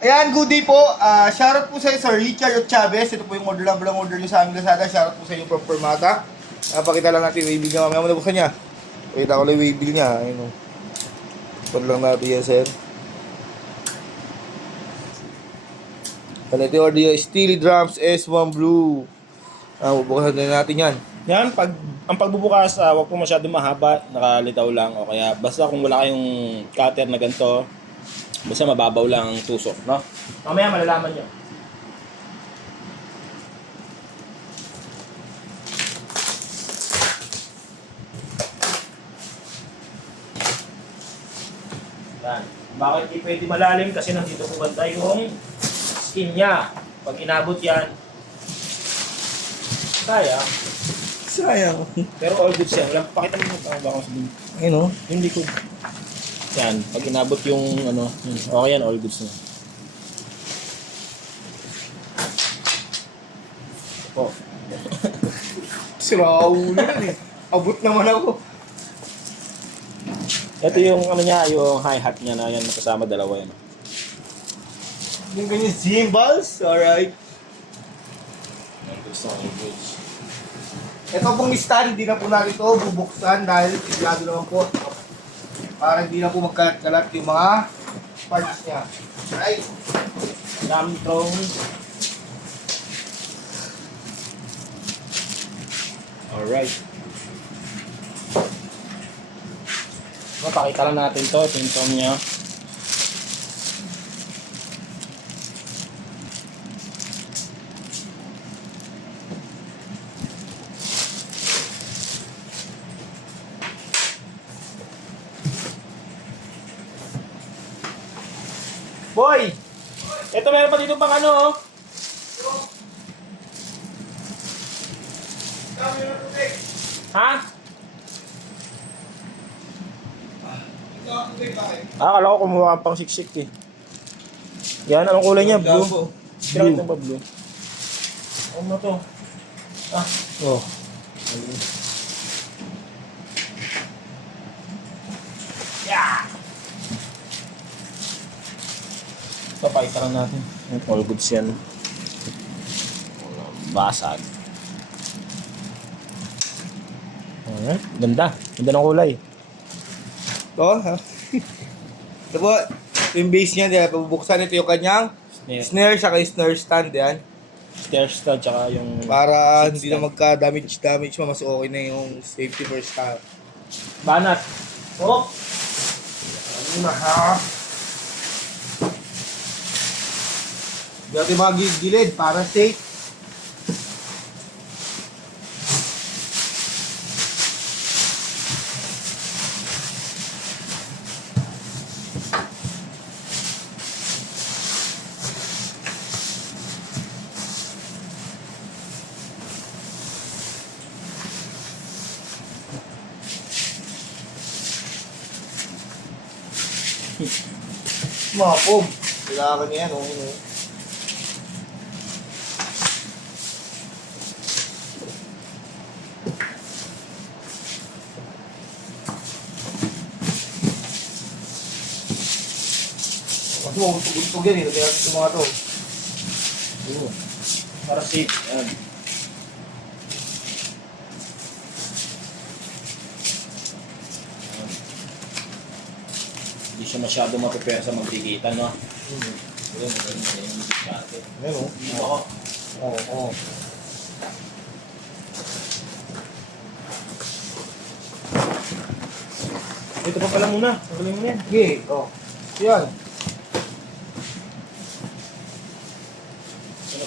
Ayan, good day po. Shoutout po sa Sir Richard Chavez. Ito po yung order lang order nyo sa aming Lazada. Shoutout po sa inyo from Permata. Pakita lang natin yung waybill niya. Mamaya mo nabuksan niya. Pakita ko lang yung waybill niya. Ayun o. Pag lang natin yan, sir. Ito yung order yung Steel Drums S1 Blue. Bubuksan din natin yan. Yan, ang pagbubukas, wag po masyadong mahaba, nakalitaw lang o kaya basta kung wala kayong cutter na ganito, basta mababaw lang ang tusok, no? Mamaya malalaman nyo. Yan. Bakit di pwede malalim? Kasi nandito po banda yung skin niya. Pag inabot yan, kaya. Sayang. Pero all goods yan. Walang pakita mo yung baka sabihin. Ayun o. Yung likod. Yan. Pag inabot yung ano, okay yan, all goods na. Po. Sira ulo yan eh. Abot naman ako. Ito yung ano niya, yung hi-hat niya na yan, kasama dalawa yan. Yung ganyan cymbals. Alright. All goods na, all goods. Ito pong stand, hindi na po natin ito bubuksan dahil sigurado naman po para hindi na po magkalat-kalat yung mga parts niya. Right? Dami drones. Alright. Mapakita lang natin to, ito yung tom niya. Boy! Ito meron pa dito pang ano, oh. Ha? Akala ko kumuha ka pang siksik eh. Yan, anong kulay niya? Blue. Kailangan ito ba blue? Ano na to? Ah, oh. Yeah! Papakita lang natin. Yung all goods yan. Basag. Alright, ganda. Ganda ng kulay. Ito, ha? Ito po, yung base niya, dahil pabubuksan ito yung kanyang snare, saka yung snare stand yan. Stair stud, tsaka yung... Para seat hindi stand. na magka-damage mas okay na yung safety first time. Banat. Oh! Ano na ha? Dati mga gilid para safe. Mga pom. Kailangan niya yan, okay na yun. Kasi maguntog yan eh. Lagyan natin ito mga to. Para safe. Ayan. Hindi siya masyado mapipera sa magdikitan, no? Ayun, magaling na yung diskarte. Ayan o. Oo. Oo, oo. Ito pa pala muna. Magaling mo yan. Sige, o. Yan.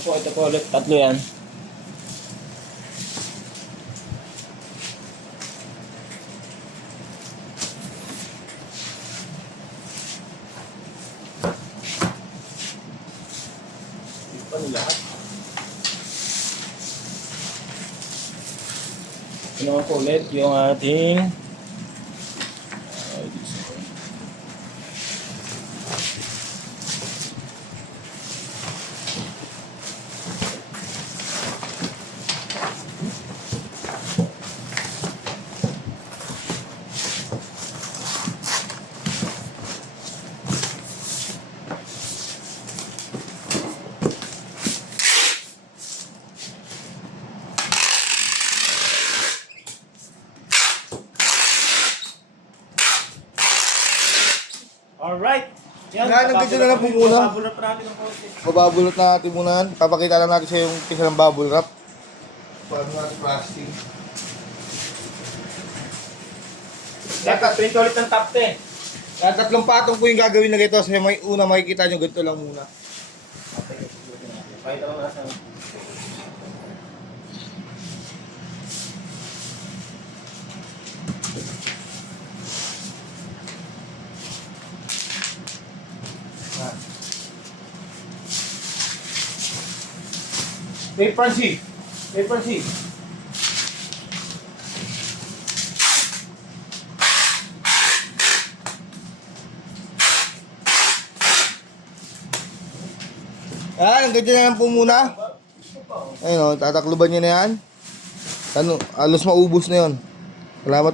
Ito po ulit. Tatlo yan. Ito pa nila. Ito naman po ulit yung ating Yan, Nagkadyo na lang po muna. Babulot pa natin ng konti. Bababulot na natin muna. Papakita lang natin sa yung pisa ng bubble wrap. Paano natin plastic. Dapat print ulit ng top 10. Kaya tatlong patong po yung gagawin na ito. Sa may una makikita nyo, ganito lang muna. Pakita ko na sa... Paper C. Paper C. Yan, ganyan na lang po muna. Ayun o, tatakluban nyo na yan. Ano, alos maubos na yun. Salamat.